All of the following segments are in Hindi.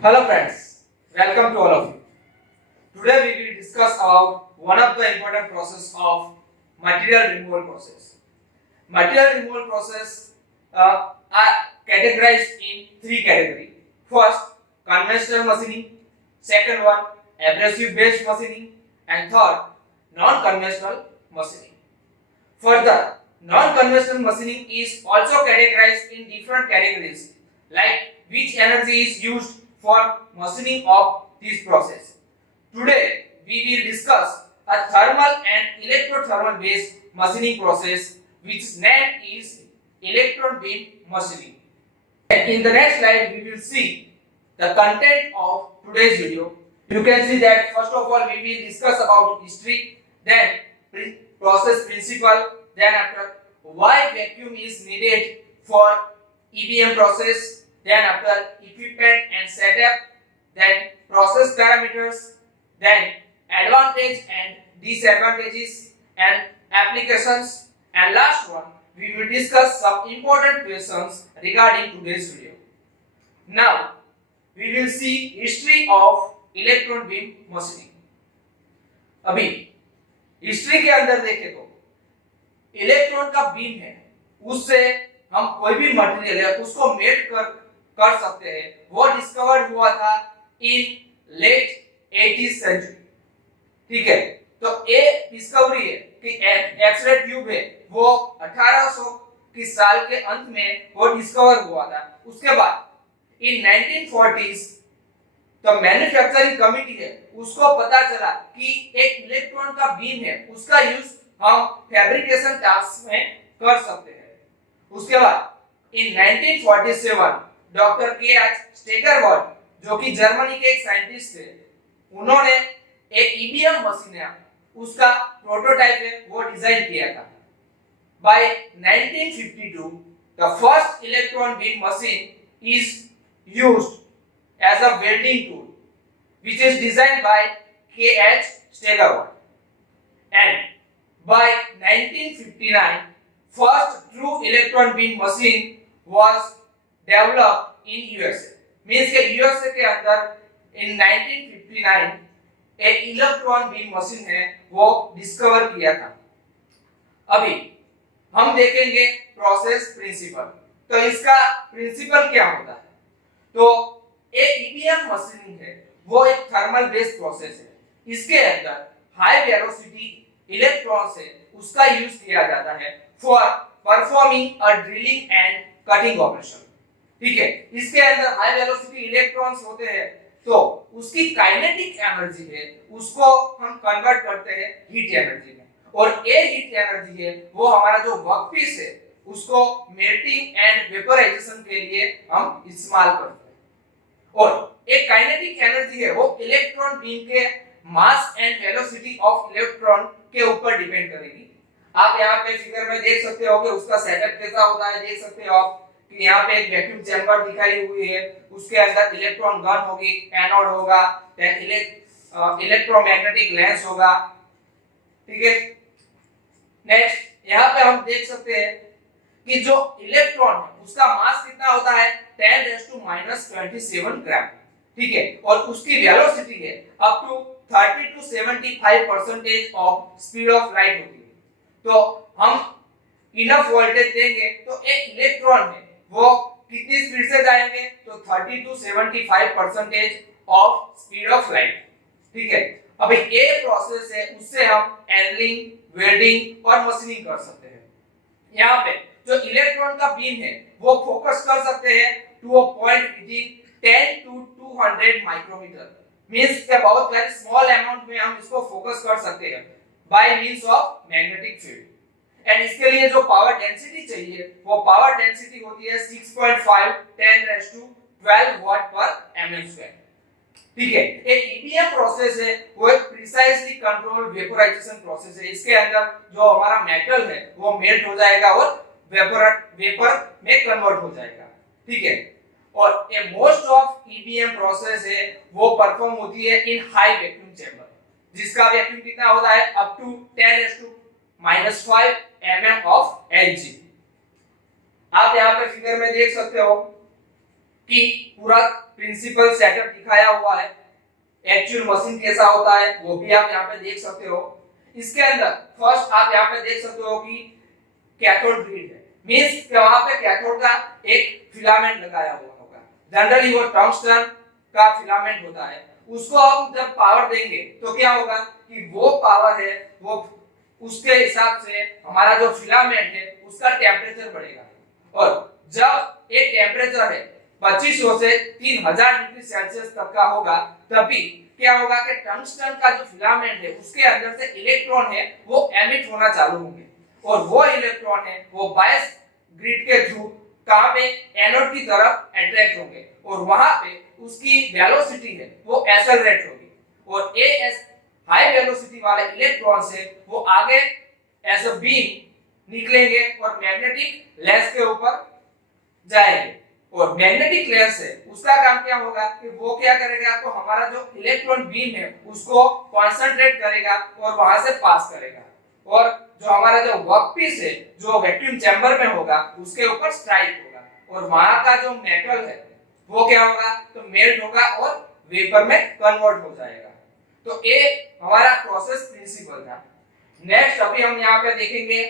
Hello friends, welcome to all of you. Today we will discuss about one of the important process of material removal process. Material removal process are categorized in three categories. First, conventional machining. Second one, abrasive based machining. And third, non-conventional machining. Further, non-conventional machining is also categorized in different categories, like which energy is used for machining of this process. Today, we will discuss a thermal and electrothermal based machining process, which name is electron beam machining. And in the next slide, we will see the content of today's video. You can see that first of all, we will discuss about history, then process principle, then after why vacuum is needed for EBM process, then after equipment and setup, then process parameters, then advantage and disadvantages and applications, and last one we will discuss some important questions regarding today's video. Now we will see history of electron beam machining. अभी हिस्ट्री के अंदर देखें तो इलेक्ट्रॉन का बीम है, उससे हम कोई भी मटेरियल है उसको मेल्ट कर सकते हैं. वो डिस्कवर्ड हुआ था इन लेट 80th सेंचुरी. ठीक है, तो ये डिस्कवरी है कि एक्स-रे ट्यूब है वो 1800 की साल के अंत में वो डिस्कवर हुआ था. उसके बाद इन 1940s तो मैन्युफैक्चरिंग कमिटी है उसको पता चला कि एक इलेक्ट्रॉन का बीम है, उसका यूज हम फैब्रिकेशन टास्क में कर सकते हैं. उसके बाद इन 1947 डॉक्टर के.एच. स्टेगरवर्थ, जो कि जर्मनी के एक साइंटिस्ट थे, उन्होंने एक ईबीएम मशीन है उसका प्रोटोटाइप है वो डिजाइन किया था. By 1952 the first electron beam machine is used as a welding tool, which is designed by K.H. Stegerwald. And by 1959, first true electron beam machine was developed in USA. Means के USA के अंदर in 1959 एक इलेक्ट्रॉन बीम मशीन है वो डिस्कवर किया था. अभी हम देखेंगे प्रोसेस प्रिंसिपल. तो इसका प्रिंसिपल क्या होता है? तो ईबीएम मशीनिंग है वो एक थर्मल बेस्ड प्रोसेस है. इसके अंदर हाई वेलोसिटी इलेक्ट्रॉन्स है उसका यूज किया जाता है for performing a drilling and cutting operation. ठीक है, इसके अंदर हाई वेलोसिटी इलेक्ट्रॉन्स होते हैं तो उसकी काइनेटिक एनर्जी है उसको हम कन्वर्ट करते हैं हीट एनर्जी में, और ये हीट एनर्जी है वो हमारा जो वर्कपीस है उसको मेल्टिंग एंड वेपोराइजेशन के लिए हम इस्तेमाल करते हैं. और एक काइनेटिक एनर्जी है वो इलेक्ट्रॉन बीम के mass and velocity of electron के ऊपर डिपेंड करेगी. आप यहाँ पे फिगर में देख सकते हो कि उसका सेटअप कैसा होता है. देख सकते हो आप कि यहाँ पे एक वैक्यूम चैम्बर दिखाई हुई है, उसके अंदर इलेक्ट्रॉन गन होगी, एनोड होगा, इलेक्ट्रोमैग्नेटिक लेंस होगा. ठीक है, नेक्स्ट यहाँ पे हम देख सकते हैं कि जो इलेक्ट्रॉन है उसका मास कितना होता है 10⁻⁻27 ग्राम. ठीक है, और उसकी वेलोसिटी है up to 30 to 75% of speed of light होती है. तो हम इनफ वोल्टेज देंगे तो एक इलेक्ट्रॉन है वो कितनी स्पीड से जाएंगे तो 30 to 75% of speed of light. ठीक है, अब ये प्रोसेस है उससे हम एनलिंग, वेल्डिंग और मशीनिंग कर सकते हैं. यहाँ पे जो इलेक्ट्रॉन का बीम है वो फोकस कर सकते हैं to a point within 10 to 200 micrometer. Means के बहुत वेरी स्मॉल अमाउंट में हम इसको फोकस कर सकते हैं by means of magnetic field. And इसके लिए जो पावर डेंसिटी चाहिए वो पावर डेंसिटी होती है 6.5 10⁻12 वाट पर mm². ठीक है, एक ईबीएम प्रोसेस है वो एक प्रिसाइजली कंट्रोल्ड वेपोराइजेशन प्रोसेस है. इसके अंदर जो हमारा मेटल है वो मेल्ट हो जाएगा और वेपर में कन्वर्ट हो जाएगा. ठीक है, और a most of EBM process है वो परफॉर्म होती है इन हाई वैक्यूम चैम्बर, जिसका वैक्यूम कितना होता है up to 10⁻⁻5 mm of Hg. आप यहाँ पे फिगर में देख सकते हो कि पूरा प्रिंसिपल सेटअप दिखाया हुआ है, एक्चुअल मशीन कैसा होता है वो भी आप यहाँ पे देख सकते हो। इसके अंदर फर्स्ट आप यहाँ पे देख सकते हो कि कैथोड ग्रिड है, मींस कि वहां पे कैथोड का एक फिलामेंट लगाया हुआ होगा। जनरली वो टंगस्टन का फिलामेंट होता है, उसको हम जब पावर देंगे तो क्या होगा कि वो पावर है वो उसके हिसाब से हमारा जो फिलामेंट है उसका टेम्परेचर बढ़ेगा, और जब एक टेम्परेचर है 2500 से 3000 डिग्री सेल्सियस तक का होगा, तभी क्या होगा कि टंगस्टन का जो फिलामेंट है उसके अंदर से इलेक्ट्रॉन है वो एमिट होना चालू होंगे, और वो इलेक्ट्रॉन है वो बायस ग्रिड के थ्रू कहां पे एनोड की तरफ अट्रैक्ट होंगे, और वहां पे उसकी वेलोसिटी है वो एक्सेलरेट होगी, और एस हाई वेलोसिटी वाले इलेक्ट्रॉन से वो आगे एज अ बीम निकलेंगे और मैग्नेटिक लेंस के ऊपर जाएंगे। और मैग्नेटिक लेंस है उसका काम क्या होगा कि वो क्या करेगा, तो हमारा जो इलेक्ट्रॉन बीम है उसको कंसंट्रेट करेगा और वहां से पास करेगा, और जो हमारा जो वर्कपीस है जो वैक्यूम चैम्बर में होगा उसके ऊपर स्ट्राइक होगा, और वहां का जो मेटल है वो क्या होगा, तो मेल्ट होगा और वेपर में कन्वर्ट हो जाएगा। तो ये हमारा प्रोसेस प्रिंसिपल था। नेक्स्ट अभी हम यहाँ पे देखेंगे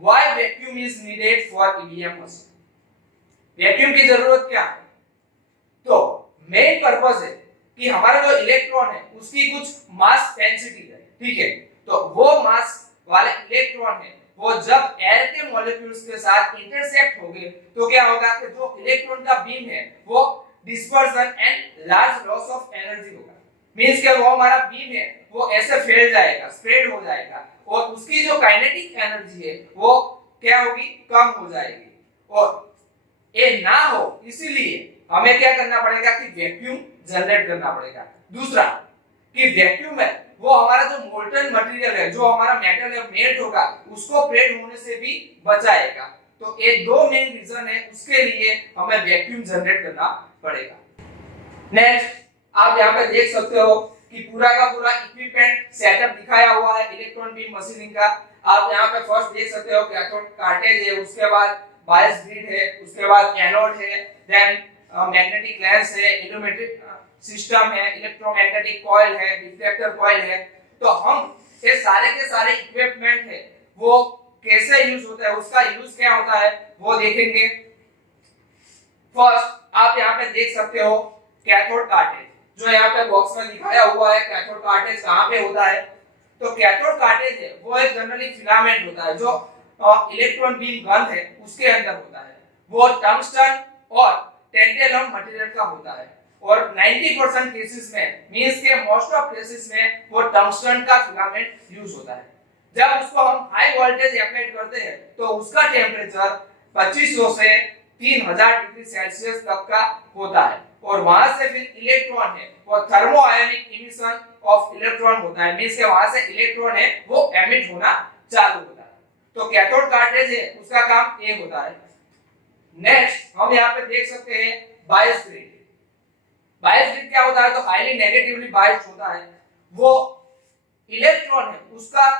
why vacuum is needed for EVM machine. Vacuum की जरूरत क्या है, तो मेन पर्पस है कि हमारा जो इलेक्ट्रॉन है उसकी कुछ मास डेंसिटी है, ठीक है, तो वो मास वाले इलेक्ट्रॉन है वो जब एयर के मॉलिक्यूल्स के साथ इंटरसेक्ट होंगे तो क्या होगा कि जो इलेक्ट्रॉन का बीम है वो dispersion and large loss of energy होगा, मींस कि वो हमारा बीम है वो ऐसे फैल जाएगा, स्प्रेड हो जाएगा, और उसकी जो काइनेटिक एनर्जी है वो क्या होगी, कम हो जाएगी, और ये ना हो इसीलिए हमें क्या करना पड़ेगा कि वैक्यूम जनरेट करना पड़ेगा। दूसरा कि वैक्यूम है वो हमारा जो मोल्टन मटेरियल है जो हमारा मेटल है मेल्ट होगा उसको ब्रेक होने से भी बचाएगा। तो ये दो मेन रीजन है, उसके लिए हमें वैक्यूम जनरेट करना पड़ेगा। नेक्स्ट आप यहाँ पे देख सकते हो कि पूरा का पूरा इक्विपमेंट सेटअप दिखाया हुआ है इलेक्ट्रॉन बीम मशीनिंग का। आप यहाँ पे फर्स्ट देख सकते हो कैथोड कार्टेज है, उसके बाद बायस ग्रिड है, उसके बाद एनोड है, देन मैग्नेटिक लेंस है, इल्यूमिनेटेड सिस्टम है, इलेक्ट्रोमैग्नेटिक कॉइल है, रिफ्लेक्टर कॉइल है। तो हम ये सारे के सारे इक्विपमेंट है वो कैसे यूज होता है, उसका यूज क्या होता है वो देखेंगे। फर्स्ट आप यहाँ पे देख सकते हो कैथोड कार्टेज, जो यहाँ पे बॉक्स में दिखाया हुआ है कैथोड कार्टेज कहाँ पे होता है। तो कैथोड कार्टेज है वो एक जनरली फिलामेंट होता है जो इलेक्ट्रॉन बीम गन है उसके अंदर होता है, वो टंगस्टन और टेंटेलम मटेरियल का होता है, और 90% केसेस में मींस के मोस्ट ऑफ केसेस में वो टंगस्टन का फिलामेंट यूज होता है। जब उसको हम हाई वोल्टेज अप्लाई करते हैं तो उसका टेम्परेचर 2500 से 3000 डिग्री सेल्सियस तक का होता है, और वहां से फिर इलेक्ट्रॉन है वो thermo ionic emission of electron होता है, मींस के वहां से इलेक्ट्रॉन है वो एमिट होना चालू होता है। तो कैथोड कार्टेज है उसका काम ये होता है। नेक्स्ट हम यहाँ पे देख सकते हैं बायस ग्रिड। बायस ग्रिड क्या होता है, तो हाईली नेगेटिवली बायस्ड होता है, वो इलेक्ट्रॉन है उसका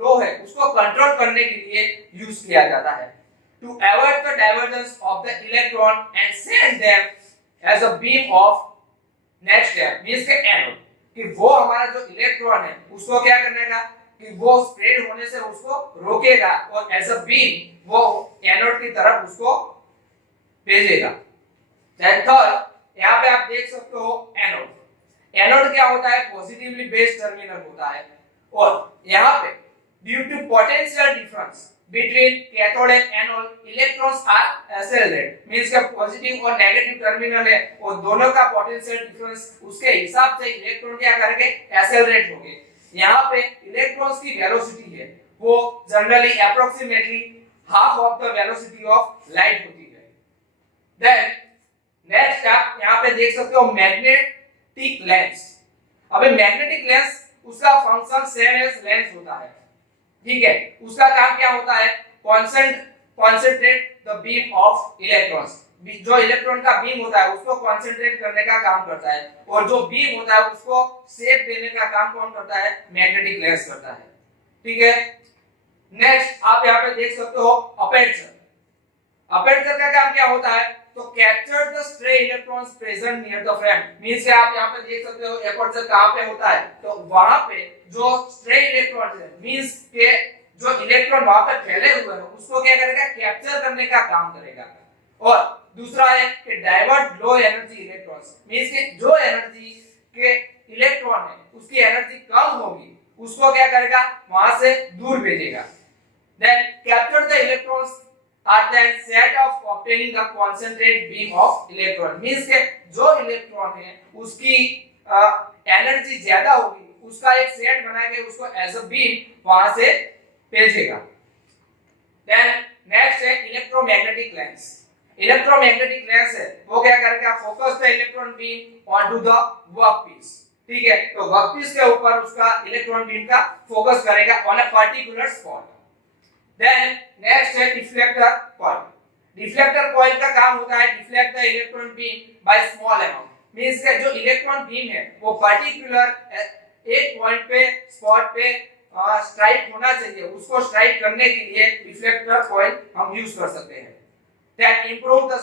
फ्लो है उसको कंट्रोल करने के लिए यूज किया जाता है to avoid the divergence of the electron and send them as a beam of next step, means के एनोड, कि वो हमारा जो इलेक्ट्रॉन है उसको क्या करने का कि वो स्प्रेड होने से उसको रोकेगा और एज अ बीम वो एनोड की तरफ उसको भेजेगा। थर्ड यहाँ पे आप देख सकते हो एनोड। एनोड क्या होता है, पॉजिटिवली बेस्ड टर्मिनल होता है, और यहाँ पे due to potential difference between cathode and anode electrons are accelerate, means का पॉजिटिव और नेगेटिव टर्मिनल है और दोनों का पोटेंशियल डिफरेंस उसके हिसाब से इलेक्ट्रॉन क्या करेंगे, एक्सेलरेट होंगे। यहाँ पे इलेक्ट्रॉन्स की वेलोसिटी है वो generally approximately half of the velocity of light होती है। देन नेक्स्ट आप यहाँ पे देख सकते हो मैग्नेटिक लेंस। अबे मैग्नेटिक लेंस उसका फंक्शन सेम एज लेंस होता है, ठीक है, उसका काम क्या होता है, concentrate the beam of electrons, जो इलेक्ट्रॉन का बीम होता है उसको कंसंट्रेट करने का काम करता है, और जो बीम होता है उसको शेप देने का काम कौन करता है, मैग्नेटिक लेंस करता है, ठीक है। नेक्स्ट आप यहाँ पे देख सकते हो अपर्चर। अपर्चर का काम क्या होता है, तो capture the stray electrons present near the frame, means कि आप यहां पे देख सकते हो एपर्चर कहां पे होता है, तो वहां पे जो स्ट्रे इलेक्ट्रॉन है मींस के जो इलेक्ट्रॉन वहां पे फैले हुए हैं उसको क्या करेगा, कैप्चर करने का काम करेगा। और दूसरा है कि divert low energy electrons, means कि जो एनर्जी के इलेक्ट्रॉन है उसकी एनर्जी कम होगी उसको क्या करेगा, वहां से दूर भेजेगा। Then capture the electrons are then set of obtaining the concentrate beam of electron, means के जो इलेक्ट्रॉन है उसकी एनर्जी ज्यादा होगी उसका एक सेट बना के उसको एज अ बीम वहां से भेजेगा। देन नेक्स्ट है इलेक्ट्रोमैग्नेटिक लेंस। इलेक्ट्रोमैग्नेटिक लेंस है वो क्या करेगा, focus the electron beam on to the workpiece, ठीक है, तो वर्कपीस के ऊपर उसका इलेक्ट्रॉन बीम का फोकस करेगा on a particular spot. Then next है डिफ्लेक्टर कॉइल। डिफ्लेक्टर कॉइल का काम होता है deflect the electron beam by small amount, means के जो इलेक्ट्रॉन बीम है वो पर्टिकुलर एक पॉइंट पे स्पॉट पे स्ट्राइक होना चाहिए, उसको स्ट्राइक करने के लिए डिफ्लेक्टर कॉइल हम यूज कर सकते हैं। Then improve the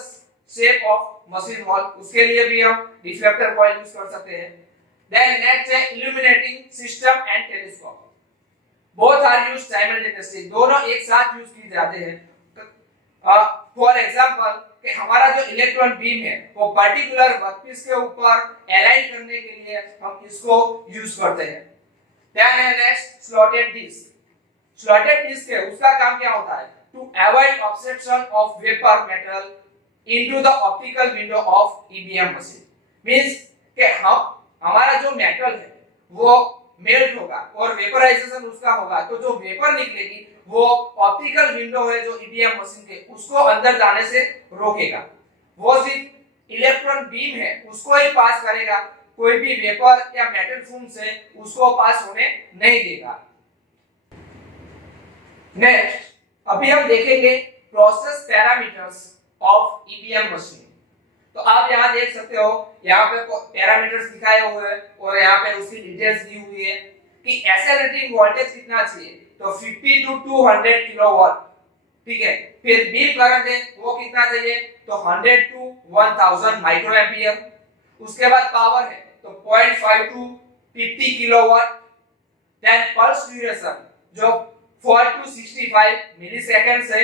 shape of machine wall, उसके लिए भी हम डिफ्लेक्टर कॉइल यूज कर सकते हैं। देन नेक्स्ट है illuminating system and telescope. Both are used simultaneously, दोनों एक साथ यूज किए जाते हैं। फॉर एग्जांपल कि हमारा जो इलेक्ट्रॉन बीम है वो पर्टिकुलर वर्कपीस के ऊपर अलाइन करने के लिए हम इसको यूज करते हैं। देन है next slotted disc. Slotted disc है उसका काम क्या होता है, to avoid obstruction of vapour metal into the optical window of EBM machine, means कि हमारा जो मेटल है वो मेल्ट होगा और वेपराइजेशन उसका होगा, तो जो वेपर निकलेगी वो ऑप्टिकल विंडो है जो ईबीएम मशीन के उसको अंदर जाने से रोकेगा। वो सिर्फ इलेक्ट्रॉन बीम है उसको ही पास करेगा, कोई भी वेपर या मेटल फिल्म से उसको पास होने नहीं देगा। नेक्स्ट अभी हम देखेंगे process parameters of EBM machine. तो आप यहाँ देख सकते हो, यहाँ पे पैरामीटर्स दिखाए हुए हैं और यहाँ पे उसकी डिटेल्स दी हुई है कि एक्सेलरेटिंग वोल्टेज कितना चाहिए, तो 50 टू 200 किलोवाट, ठीक है। फिर बीम करंट है वो कितना चाहिए, तो 100 टू 1000 माइक्रो एम्पियर। उसके बाद पावर है तो 0.5 to 50 kilowatt. Then pulse duration जो 4 टू 65 मिलीसेकंड्स है।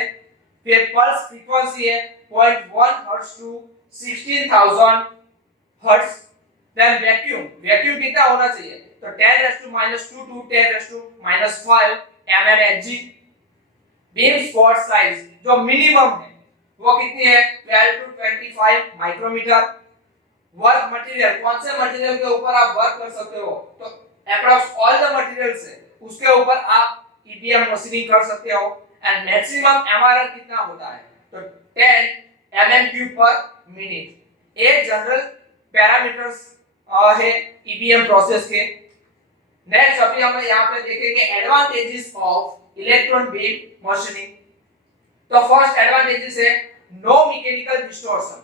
फिर पल्स फ्रीक्वेंसी है 0.1 hertz to 16000 hertz. Then vacuum कितना होना चाहिए, तो 10⁻² to 10⁻⁵ mmHg। Beam spot size जो मिनिमम है वो कितनी है, 12 टू 25 माइक्रोमीटर। वर्क मटेरियल, कौन से मटेरियल के ऊपर आप वर्क कर सकते हो, तो अप्रॉक्स ऑल द मटेरियल्स है उसके ऊपर आप ईबीएम मशीनिंग कर सकते हो। एंड मैक्सिमम एमआरआर कितना होता है, तो 10 mm³ पर मिनट। ये जनरल पैरामीटर्स है ईबीएम प्रोसेस के। नेक्स्ट अभी हम यहाँ पे देखेंगे advantages of electron beam machining. तो फर्स्ट एडवांटेजेस है no mechanical distortion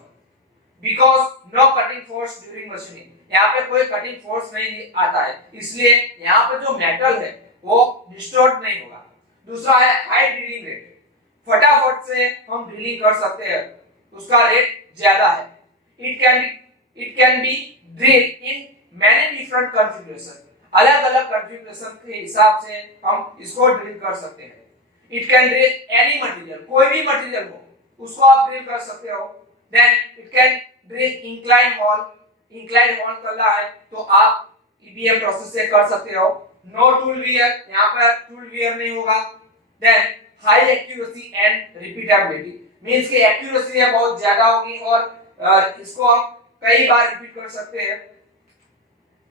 because no cutting force during machining. यहाँ पे कोई कटिंग फोर्स नहीं आता है इसलिए यहाँ पे जो मेटल है वो डिस्टॉर्ट नहीं होगा। दूसरा है हाई ड्रिलिंग रेट, फटाफट से हम ड्रिलिंग कर सकते हैं, उसका रेट ज्यादा है। It can be drill in many different configuration, अलग अलग कॉन्फ़िगरेशन के हिसाब से हम इसको ड्रिल कर सकते हैं। It can drill any material, कोई भी मटेरियल हो उसको आप ड्रिल कर सकते हो। Then it can drill incline wall करना है तो आप ईबीएम प्रोसेस से कर सकते हो। नो टूल वियर, यहाँ पर टूल वियर नहीं होगा। Then high accuracy and repeatability, means कि एक्यूरेसी है बहुत ज्यादा होगी और इसको हम कई बार रिपीट कर सकते हैं।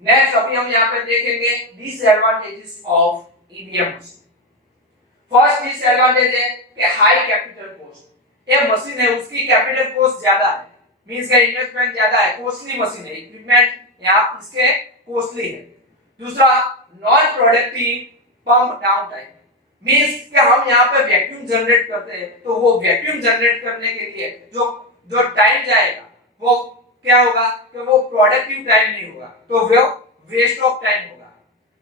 नेक्स्ट अभी हम यहाँ पे देखेंगे disadvantages of EBM machine. First disadvantage है कि हाई कैपिटल कॉस्ट। ये मशीन है उसकी कैपिटल कॉस्ट ज्यादा है, मींस का इन्वेस्टमेंट ज्यादा है, कॉस्टली मशीन है, इक्विपमेंट यहाँ इसके कॉस्टली है। दूसरा non productive pump down time, means कि हम यहाँ पे वैक्यूम जनरेट करते हैं तो वो वैक्यूम जनरेट करने के लिए जो टाइम जाएगा वो क्या होगा कि वो प्रोडक्टिव टाइम नहीं होगा, तो वो वेस्ट ऑफ टाइम होगा।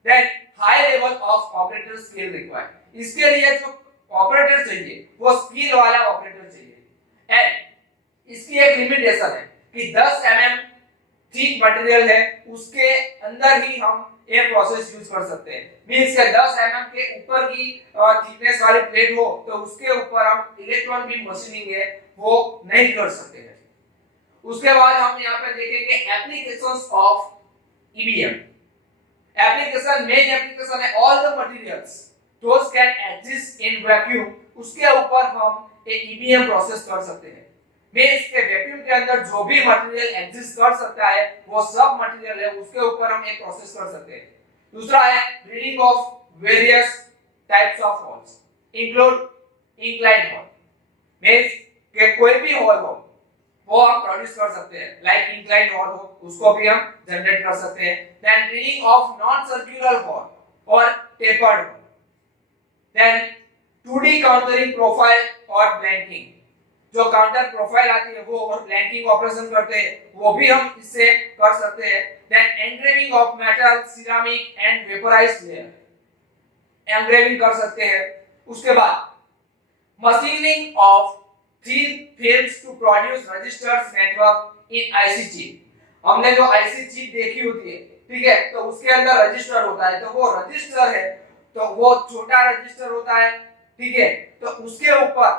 Then high level of operator skill required, इसके लिए जो ऑपरेटर चाहिए वो स्किल वाला ऑपरेटर चाहिए। एंड इसकी एक लिमिटेशन है कि 10 mm थिक मटेरियल है, उसके अंदर ही हम ये प्रोसेस यूज कर सकते हैं। मींस के 10 mm के ऊपर की थिकनेस वाली प्लेट हो तो उसके ऊपर हम इलेक्ट्रॉन बीम मशीनिंग है वो नहीं कर सकते हैं। उसके बाद हम यहाँ पे देखेंगे applications of EBM. Application, main application है all the materials those can exist in vacuum, उसके ऊपर हम एक ईबीएम प्रोसेस कर सकते हैं। मींस के वैक्यूम के अंदर जो भी मटेरियल एग्जिस्ट कर सकता है वो सब मटेरियल है उसके ऊपर हम एक प्रोसेस कर सकते हैं। दूसरा है reading of various types of holes include inclined hole. Means के कोई भी होल हो वो हम प्रोड्यूस कर सकते हैं, लाइक इंक्लाइंड होल हो उसको भी हम जनरेट कर सकते हैं। Then reading of non circular hole और tapered hole. Then 2D contouring profile और ब्लैंकिंग, जो काउंटर प्रोफाइल आती है वो और ब्लैंकिंग ऑपरेशन करते हैं वो भी हम इससे कर सकते हैं। Then engraving of metal, ceramic and vaporised layer, engraving कर सकते हैं। उसके बाद machining of thin films to produce registers network in IC chip। हमने जो IC chip देखी होती है, ठीक है, तो उसके अंदर रजिस्टर होता है, तो वो रजिस्टर है तो वो छोटा रजिस्टर होता है, ठीक है, तो उसके ऊपर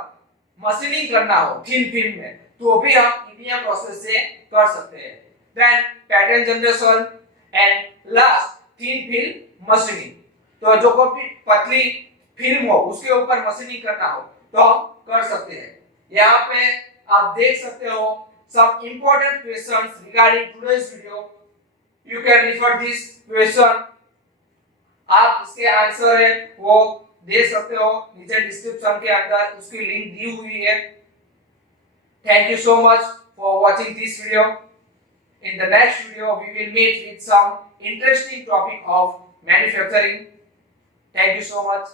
मशीनिंग करना हो थिन फिल्म में तो भी हम ईबीएम प्रोसेस से कर सकते हैं। Then pattern generation and last thin film machining, तो जो कोई पतली फिल्म हो उसके ऊपर मशीनिंग करना हो तो हम कर सकते हैं। यहाँ पे आप देख सकते हो some important questions regarding today's video. You can refer this question. आप इसके आंसर है वो दे सकते हो नीचे डिस्क्रिप्शन के अंदर, उसकी लिंक दी हुई है। Thank you so much for watching this video. In the next video, we will meet with some interesting topic of manufacturing. Thank you so much.